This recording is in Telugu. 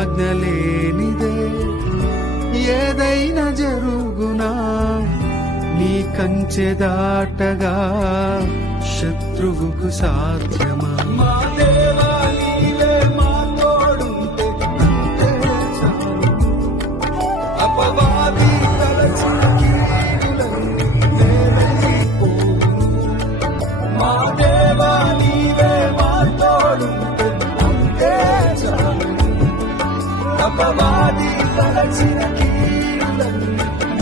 ఆజ్ఞ లేనిదే ఏదైనా జరుగునా, నీ కంచె దాటగా శత్రువుకు సాధ్యమా? మా దేవా నీవే మా తోడుంటే అంతే చాలు. అపవాది తలచిన కీడులన్నీ వేరైపోవును. మా దేవా నీవే మా తోడుంటే అంతే చాలు. అపవాది తలచిన కీడులన్నీ